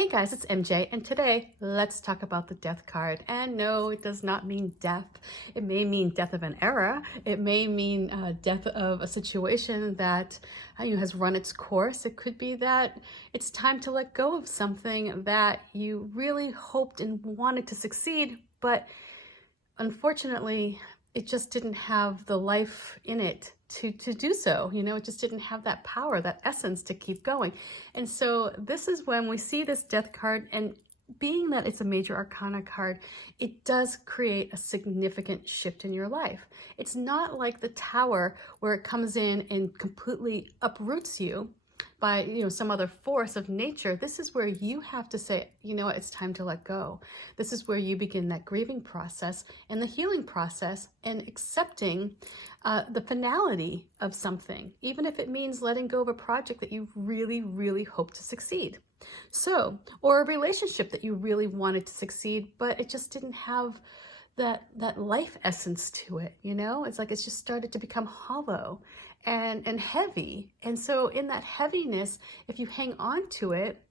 Hey guys, it's MJ, and today let's talk about the death card. And no, it does not mean death. It may mean death of an era. It may mean death of a situation that has run its course. It could be that it's time to let go of something that you really hoped and wanted to succeed, but unfortunately, it just didn't have the life in it to do so. It just didn't have that power, that essence to keep going. And so this is when we see this death card, and being that it's a major arcana card, it does create a significant shift in your life. It's not like the Tower where it comes in and completely uproots you by some other force of nature. This is where you have to say, it's time to let go. This is where you begin that grieving process and the healing process and accepting the finality of something, even if it means letting go of a project that you really, really hope to succeed. So, or a relationship that you really wanted to succeed, but it just didn't have that life essence to it. It's like it's just started to become hollow and heavy. And so in that heaviness, if you hang on to it,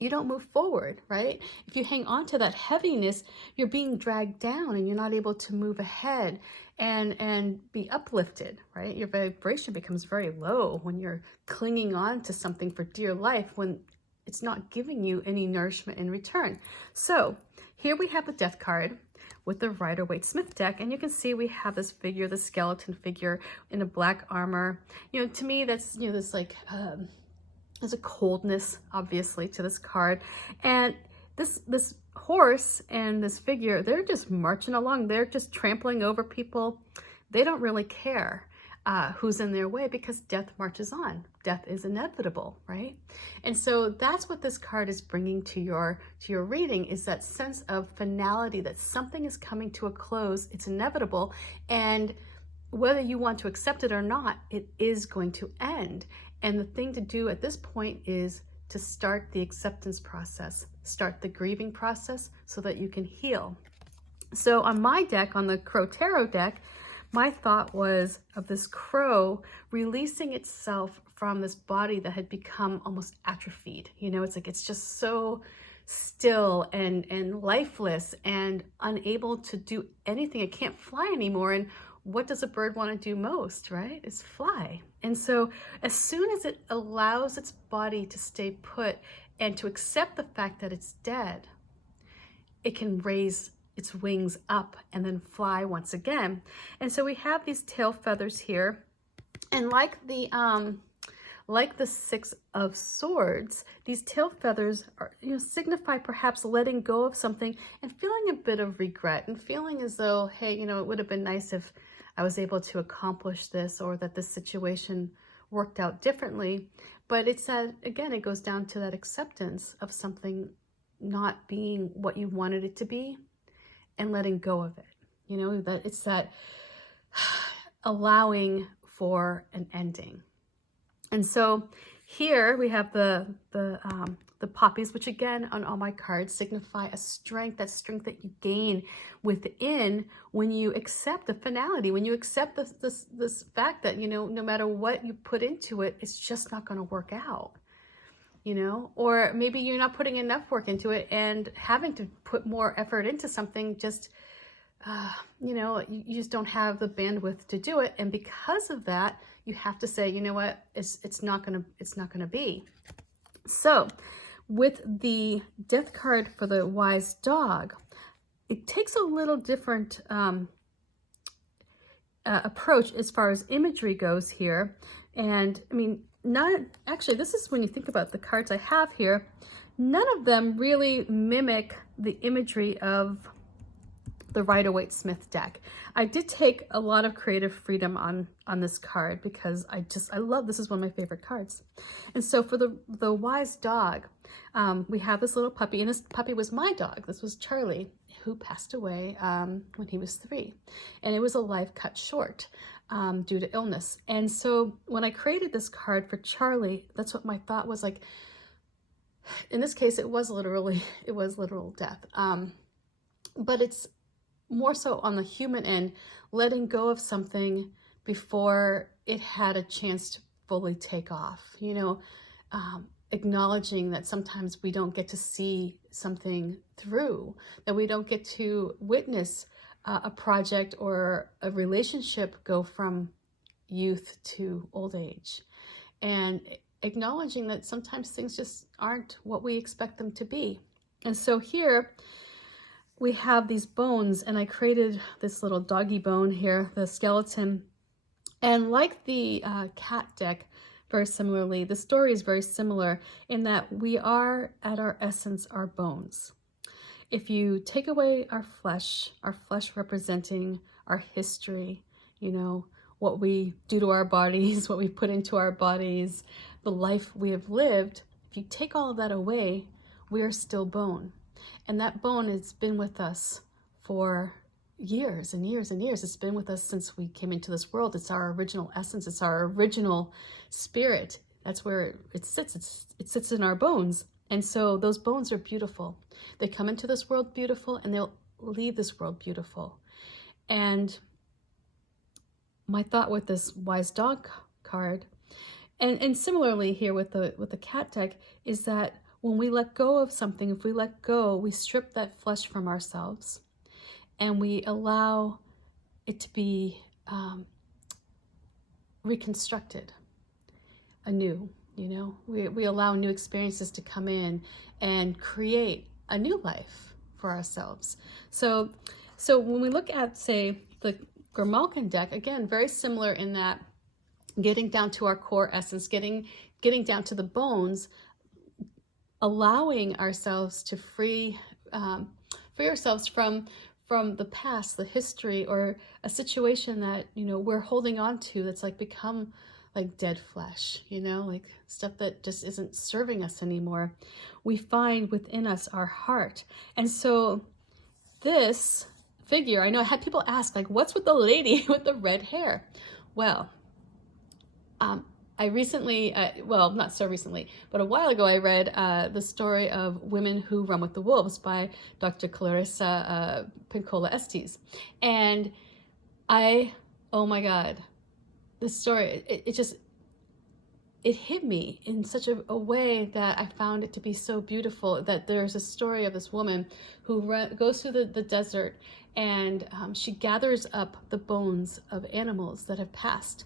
you don't move forward, right? If you hang on to that heaviness, you're being dragged down and you're not able to move ahead and be uplifted, right? Your vibration becomes very low when you're clinging on to something for dear life when it's not giving you any nourishment in return. So here we have the death card with the Rider-Waite-Smith deck, and you can see we have this figure, the skeleton figure in a black armor. To me, that's this like there's a coldness obviously to this card, and this horse and this figure, they're just marching along. They're just trampling over people. They don't really care who's in their way, because death marches on. Death is inevitable, right? And so that's what this card is bringing to your reading, is that sense of finality, that something is coming to a close. It's inevitable, and whether you want to accept it or not, it is going to end. And the thing to do at this point is to start the acceptance process, start the grieving process so that you can heal. So on my deck, on the Crow Tarot deck, my thought was of this crow releasing itself from this body that had become almost atrophied. It's like it's just so still and lifeless and unable to do anything. It can't fly anymore. And what does a bird want to do most, right? Is fly. And so as soon as it allows its body to stay put and to accept the fact that it's dead, it can raise its wings up and then fly once again. And so we have these tail feathers here, and like the Six of Swords, these tail feathers are, signify perhaps letting go of something and feeling a bit of regret and feeling as though, hey, it would have been nice if I was able to accomplish this, or that this situation worked out differently. But it's that, again, it goes down to that acceptance of something not being what you wanted it to be, and letting go of it. That it's that allowing for an ending. And so here we have the poppies, which again on all my cards signify a strength, that strength that you gain within when you accept the finality, when you accept this fact that no matter what you put into it, it's just not going to work out. Or maybe you're not putting enough work into it and having to put more effort into something, just, you just don't have the bandwidth to do it. And because of that, you have to say, what, it's not gonna be. So with the death card for the wise dog, it takes a little different approach as far as imagery goes here. And I mean, not actually, this is when you think about the cards I have here, none of them really mimic the imagery of the Rider-Waite-Smith deck. I did take a lot of creative freedom on this card because I love, this is one of my favorite cards. And so for the wise dog, we have this little puppy, and this puppy was my dog. This was Charlie, who passed away when he was 3, and it was a life cut short due to illness. And so when I created this card for Charlie, that's what my thought was like. In this case, it was literal death. But it's more so on the human end, letting go of something before it had a chance to fully take off. acknowledging that sometimes we don't get to see something through, that we don't get to witness a project or a relationship go from youth to old age, and acknowledging that sometimes things just aren't what we expect them to be. And so here we have these bones, and I created this little doggy bone here, the skeleton. And like the cat deck, very similarly, the story is very similar in that we are, at our essence, our bones. If you take away our flesh representing our history, you know, what we do to our bodies, what we put into our bodies, the life we have lived, if you take all of that away, we are still bone. And that bone has been with us for years and years and years. It's been with us since we came into this world. It's our original essence. It's our original spirit. That's where it sits. It sits in our bones. And so those bones are beautiful. They come into this world beautiful, and they'll leave this world beautiful. And my thought with this wise dog card, and similarly here with the cat deck, is that when we let go of something, if we let go, we strip that flesh from ourselves, and we allow it to be reconstructed anew. You know, we allow new experiences to come in and create a new life for ourselves. So when we look at, say, the Grimalkin deck, again, very similar in that getting down to our core essence, getting down to the bones, allowing ourselves to free ourselves from the past, the history, or a situation that, you know, we're holding on to that's like become like dead flesh, you know, like stuff that just isn't serving us anymore. We find within us our heart. And so this figure, I know I had people ask, like, what's with the lady with the red hair? Well, I recently, well, not so recently, but a while ago, I read the story of Women Who Run with the Wolves by Dr. Clarissa Pinkola Estes. And oh my God, this story, it hit me in such a way that I found it to be so beautiful, that there's a story of this woman who goes through the desert, and she gathers up the bones of animals that have passed.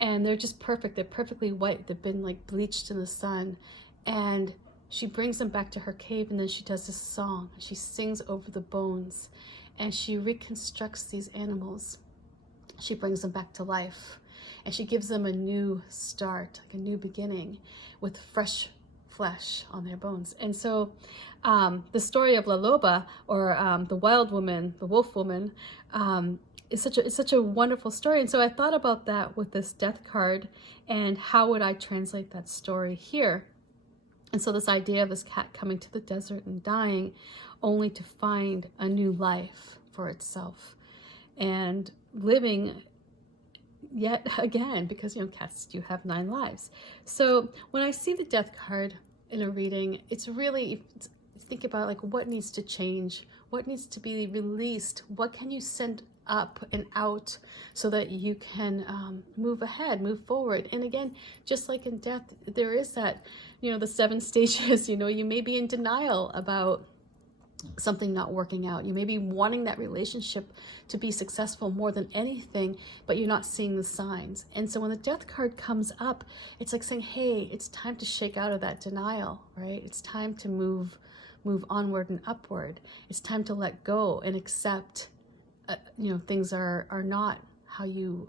And they're just perfect. They're perfectly white. They've been like bleached in the sun. And she brings them back to her cave, and then she does this song. She sings over the bones, and she reconstructs these animals. She brings them back to life, and she gives them a new start, like a new beginning, with fresh flesh on their bones. And so the story of La Loba, or the wild woman, the wolf woman, it's such a wonderful story. And so I thought about that with this death card, and how would I translate that story here? And so this idea of this cat coming to the desert and dying only to find a new life for itself, and living yet again, because, you know, cats do have 9 lives. So when I see the death card in a reading, it's really, think about like what needs to change, what needs to be released, what can you send up and out so that you can move ahead, move forward. And again, just like in death, there is that, you know, the 7 stages. You know, you may be in denial about something not working out. You may be wanting that relationship to be successful more than anything, but you're not seeing the signs. And so when the death card comes up, it's like saying, hey, it's time to shake out of that denial, right? It's time to move onward and upward. It's time to let go and accept you know, things are not how you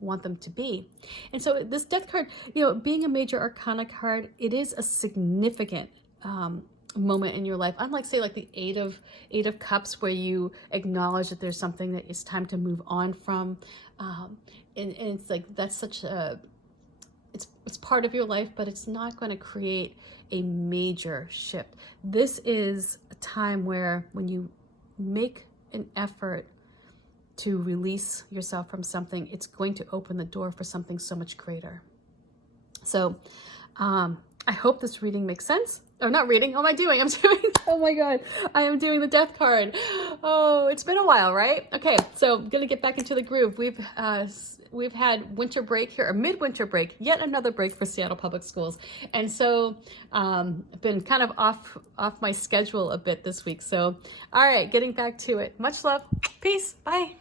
want them to be. And so this death card, you know, being a major arcana card, it is a significant moment in your life. Unlike, say, like the eight of cups, where you acknowledge that there's something that it's time to move on from, and it's like that's such a it's part of your life, but it's not going to create a major shift. This is a time where when you make an effort to release yourself from something, it's going to open the door for something so much greater. So I hope this reading makes sense. Oh, not reading. What am I doing? Oh my God. I am doing the death card. Oh, it's been a while, right? Okay, so I'm gonna get back into the groove. We've had winter break here, a midwinter break, yet another break for Seattle Public Schools. And so been kind of off my schedule a bit this week. So, all right, getting back to it. Much love. Peace. Bye.